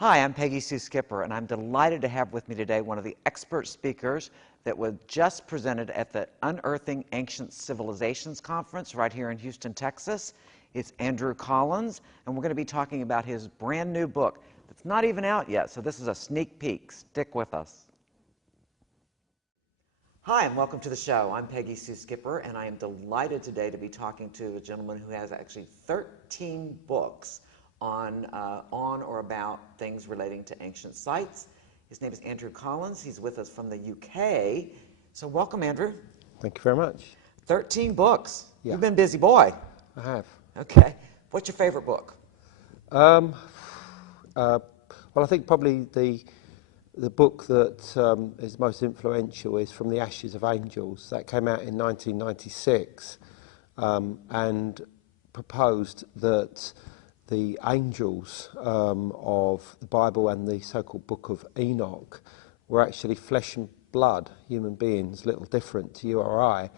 Hi, I'm Peggy Sue Skipper, and I'm delighted to have with me today one of the expert speakers that was just presented at the Unearthing Ancient Civilizations Conference right here in Houston, Texas. It's Edgar Cayce, and we're going to be talking about his brand new book that's not even out yet, so this is a sneak peek. Stick with us. Hi, and welcome to the show. I'm Peggy Sue Skipper, and I am delighted today to be talking to a gentleman who has actually 13 books on or about things relating to ancient sites. His name is Edgar Cayce. He's with us from the UK. So welcome, Andrew. Thank you very much. 13 books. Yeah. You've been a busy boy. I have. Okay. What's your favorite book? Well, I think probably the book that is most influential is From the Ashes of Angels. That came out in 1996 and proposed that the angels of the Bible and the so-called Book of Enoch were actually flesh and blood, human beings, little different to you or I,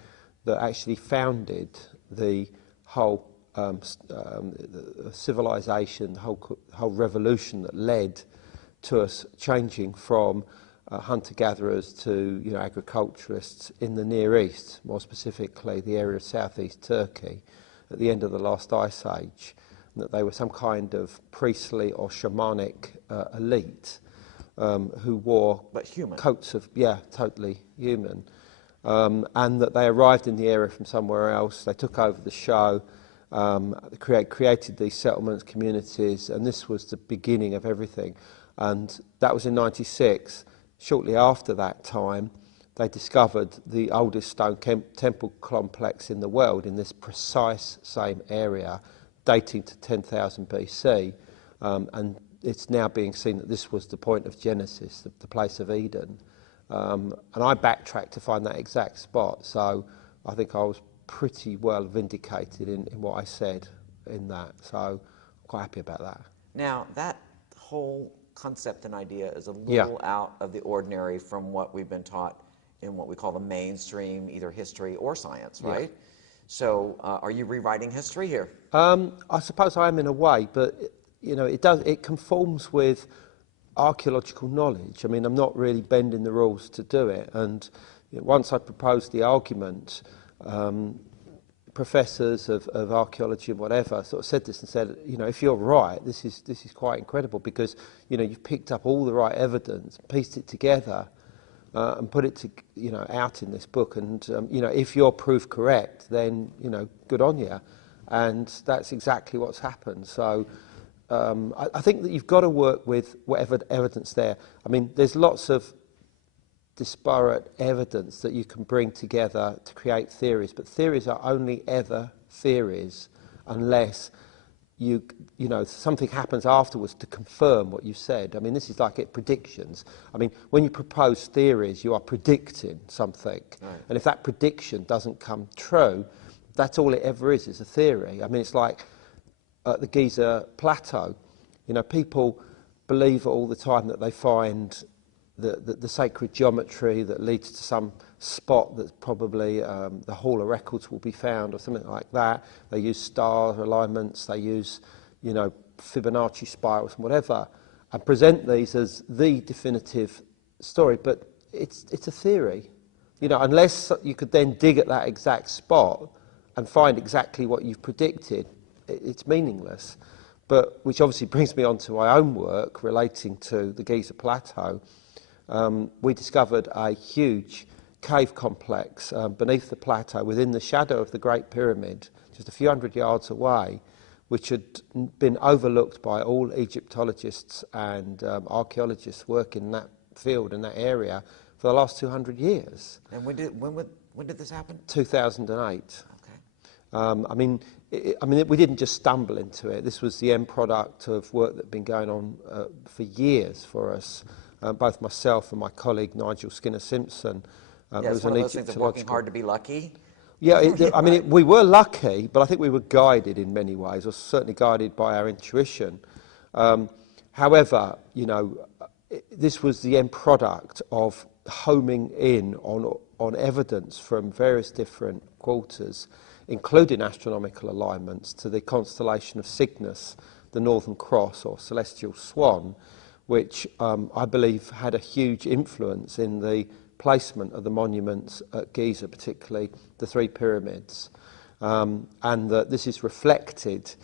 that actually founded the whole civilization, the whole revolution that led to us changing from hunter-gatherers to agriculturists in the Near East, more specifically the area of southeast Turkey at the end of the last ice age. That they were some kind of priestly or shamanic elite who wore coats of, totally human, and that they arrived in the area from somewhere else. They took over the show, created these settlements, communities, and this was the beginning of everything. And that was in 96. Shortly after that time, they discovered the oldest stone temple complex in the world in this precise same area, dating to 10,000 BC, and it's now being seen that this was the point of Genesis, the place of Eden. And I backtracked to find that exact spot, so I think I was pretty well vindicated in what I said in that, so I'm quite happy about that. Now, that whole concept and idea is a little out of the ordinary from what we've been taught in what we call the mainstream, either history or science, right? Yeah. So, are you rewriting history here? I suppose I am in a way, but it conforms with archaeological knowledge. I mean, I'm not really bending the rules to do it. And once I proposed the argument, professors of archaeology and whatever sort of said this and said, if you're right, this is quite incredible because you've picked up all the right evidence, pieced it together. And put it out in this book, and if you're proved correct, then good on you, and that's exactly what's happened. So I think that you've got to work with whatever evidence there. I mean, there's lots of disparate evidence that you can bring together to create theories, but theories are only ever theories unless something happens afterwards to confirm what you said. I mean, this is like predictions. I mean, when you propose theories, you are predicting something. Right. And if that prediction doesn't come true, that's all it ever is a theory. I mean, it's like the Giza Plateau. People believe all the time that they find the sacred geometry that leads to some spot that's probably the Hall of Records will be found or something like that. They use star alignments, they use Fibonacci spirals and whatever, and present these as the definitive story, but it's a theory. Unless you could then dig at that exact spot and find exactly what you've predicted, it's meaningless. But which obviously brings me on to my own work relating to the Giza Plateau. We discovered a huge cave complex beneath the plateau within the shadow of the Great Pyramid, just a few hundred yards away, which had been overlooked by all Egyptologists and archaeologists working in that field, in that area, for the last 200 years. And when did this happen? 2008. Okay. I mean, we didn't just stumble into it. This was the end product of work that had been going on for years for us, both myself and my colleague Nigel Skinner-Simpson. It's one of those things of working hard to be lucky. Yeah, we were lucky, but I think we were guided in many ways, or certainly guided by our intuition. However, this was the end product of homing in on evidence from various different quarters, including astronomical alignments to the constellation of Cygnus, the Northern Cross or Celestial Swan, which I believe had a huge influence in the placement of the monuments at Giza, particularly the three pyramids. And that this is reflected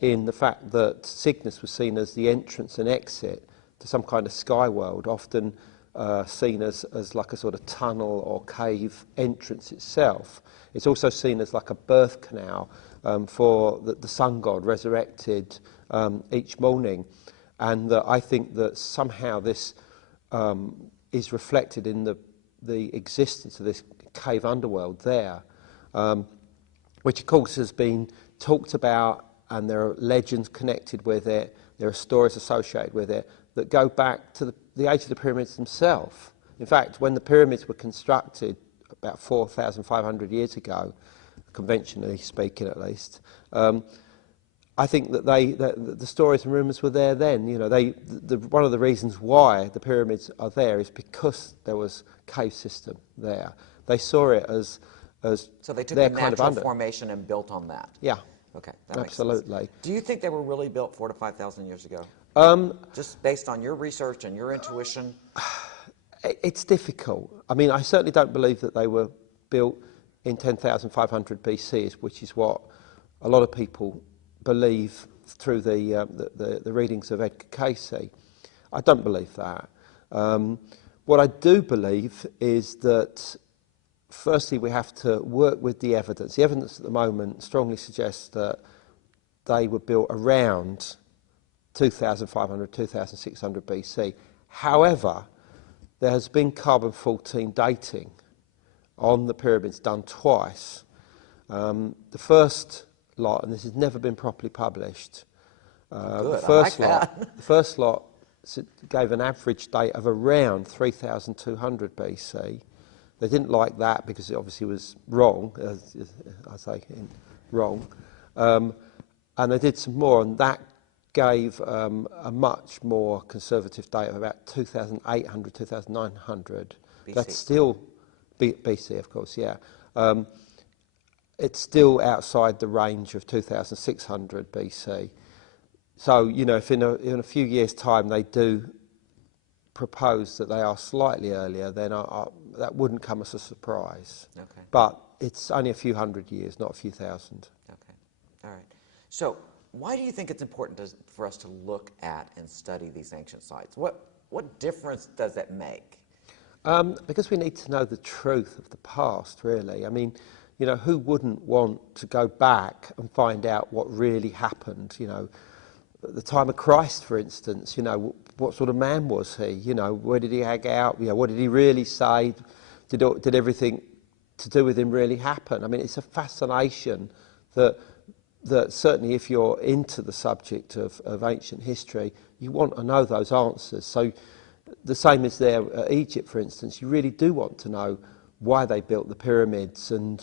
in the fact that Cygnus was seen as the entrance and exit to some kind of sky world, often seen as like a sort of tunnel or cave entrance itself. It's also seen as like a birth canal for the sun god resurrected each morning. And I think that somehow this is reflected in the existence of this cave underworld there, which of course has been talked about, and there are legends connected with it, there are stories associated with it that go back to the age of the pyramids themselves. In fact, when the pyramids were constructed about 4,500 years ago, conventionally speaking at least, I think that the stories and rumours were there then. You know, one of the reasons why the pyramids are there is because there was cave system there. They saw it as so they took their the kind of natural formation and built on that. Yeah. Okay, that makes Absolutely. sense. Do you think they were really built 4,000 to 5,000 years ago? Just based on your research and your intuition? It's difficult. I mean, I certainly don't believe that they were built in 10,500 BC, which is what a lot of people believe through the readings of Edgar Cayce. I don't believe that. What I do believe is that firstly, we have to work with the evidence. The evidence at the moment strongly suggests that they were built around 2,500, 2,600 BC. However, there has been carbon-14 dating on the pyramids done twice. The first lot, and this has never been properly published, Good, the first lot gave an average date of around 3,200 BC. They didn't like that because it obviously was wrong, as I say, wrong. And they did some more, and that gave a much more conservative date of about 2,800, 2,900. BC. That's still BC, of course, yeah. It's still outside the range of 2,600 BC. So, you know, if in a few years' time they do propose that they are slightly earlier, then that wouldn't come as a surprise. Okay. But it's only a few hundred years, not a few thousand. Okay. All right. So why do you think it's important for us to look at and study these ancient sites? What difference does it make? Because we need to know the truth of the past, really. I mean, you know, who wouldn't want to go back and find out what really happened? You know, at the time of Christ, for instance, you know, what sort of man was he? You know, where did he hang out? You know, what did he really say? Did everything to do with him really happen? I mean, it's a fascination that certainly if you're into the subject of ancient history, you want to know those answers. So the same is there at Egypt, for instance. You really do want to know why they built the pyramids and,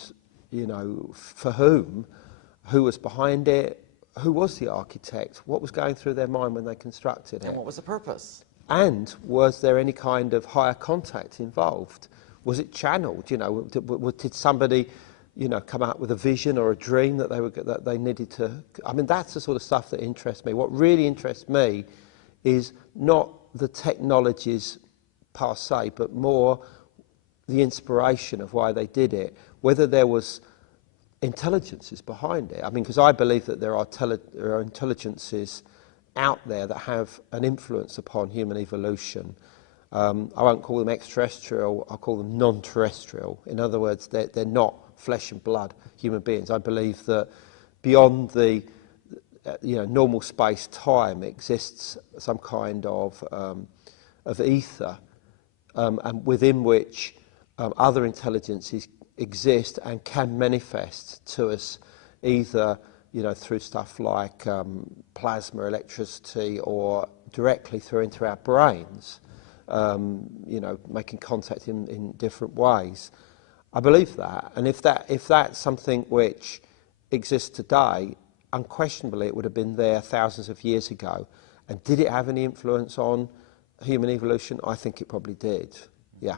you know, for whom, who was behind it, who was the architect, what was going through their mind when they constructed it. And what was the purpose? And was there any kind of higher contact involved? Was it channeled? You know, did somebody, you know, come out with a vision or a dream that they needed to? I mean, that's the sort of stuff that interests me. What really interests me is not the technologies per se, but more the inspiration of why they did it. Whether there was intelligences behind it. I mean, because I believe that there are intelligences out there that have an influence upon human evolution. I won't call them extraterrestrial, I'll call them non-terrestrial. In other words, they're not flesh and blood human beings. I believe that beyond the normal space-time exists some kind of ether, and within which other intelligences exist and can manifest to us either, you know, through stuff like plasma, electricity, or directly through into our brains, you know, making contact in different ways. I believe that, and if that's something which exists today, unquestionably it would have been there thousands of years ago. And did it have any influence on human evolution? I think it probably did. Yeah.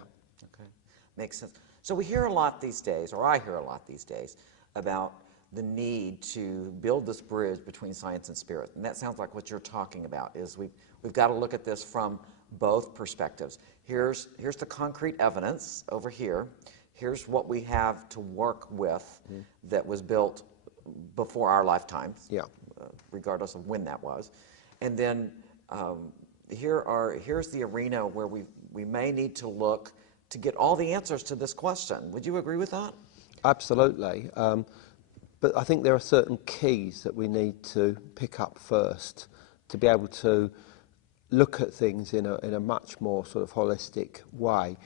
Okay. Makes sense. So we hear a lot these days, or I hear a lot these days, about the need to build this bridge between science and spirit. And that sounds like what you're talking about, is we've got to look at this from both perspectives. Here's the concrete evidence over here. Here's what we have to work with that was built before our lifetimes, regardless of when that was. And then here's the arena where we may need to look to get all the answers to this question. Would you agree with that? Absolutely. But I think there are certain keys that we need to pick up first to be able to look at things in a much more sort of holistic way.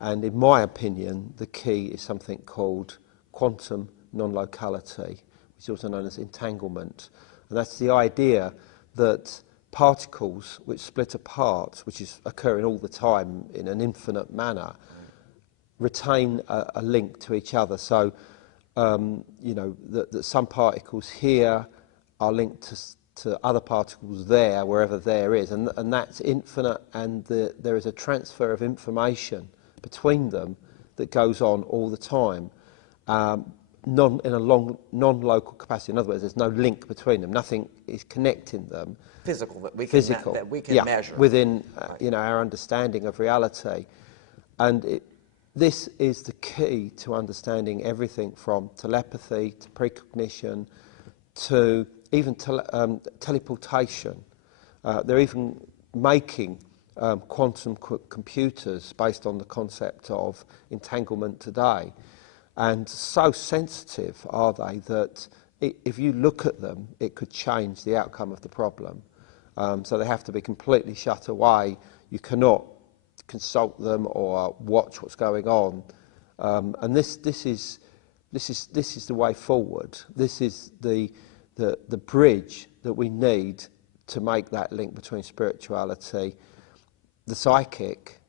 And in my opinion, the key is something called quantum non-locality, which is also known as entanglement. And that's the idea that particles which split apart, which is occurring all the time in an infinite manner, retain a link to each other. So, you know, that some particles here are linked to other particles there, wherever there is, and that's infinite, and there is a transfer of information between them that goes on all the time, in a non-local capacity. In other words, there's no link between them. Nothing is connecting them. Physical, that we can measure. Within you know, our understanding of reality. And this is the key to understanding everything from telepathy to precognition to even teleportation. They're even making quantum computers based on the concept of entanglement today. And so sensitive are they that if you look at them, it could change the outcome of the problem. So they have to be completely shut away. You cannot consult them or watch what's going on. And this is the way forward. This is the bridge that we need to make that link between spirituality, the psychic,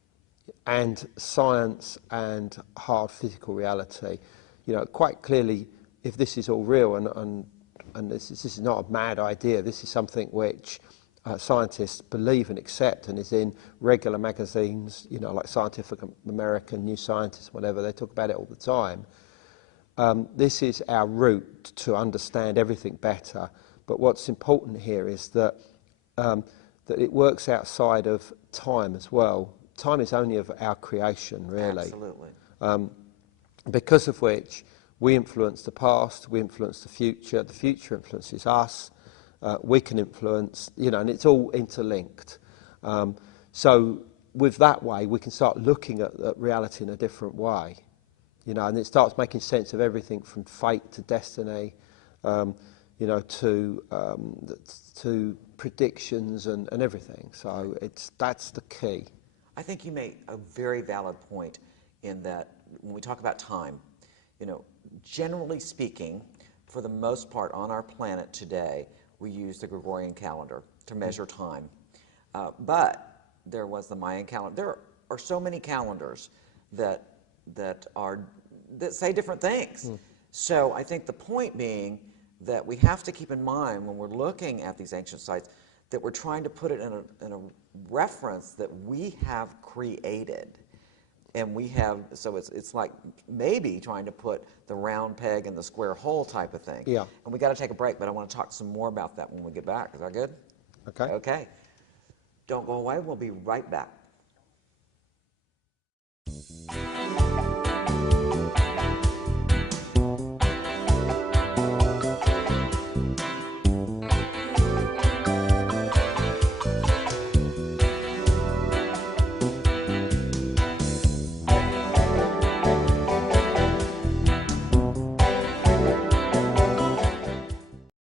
and science and hard physical reality. You know, quite clearly, if this is all real and this is not a mad idea, this is something which scientists believe and accept and is in regular magazines, you know, like Scientific American, New Scientist, whatever, they talk about it all the time. This is our route to understand everything better. But what's important here is that that it works outside of time as well. Time is only of our creation, really. Absolutely. Because of which we influence the past, we influence the future influences us, we can influence, you know, and it's all interlinked. So with that way, we can start looking at reality in a different way, you know, and it starts making sense of everything from fate to destiny, you know, to predictions and everything. So that's the key. I think you made a very valid point in that when we talk about time, you know, generally speaking, for the most part on our planet today, we use the Gregorian calendar to measure time. But there was the Mayan calendar. There are so many calendars that say different things. So I think the point being that we have to keep in mind when we're looking at these ancient sites that we're trying to put it in a reference that we have created. And we have, so it's like maybe trying to put the round peg in the square hole type of thing. Yeah. And we got to take a break, but I want to talk some more about that when we get back. Is that good? Okay. Okay. Don't go away. We'll be right back.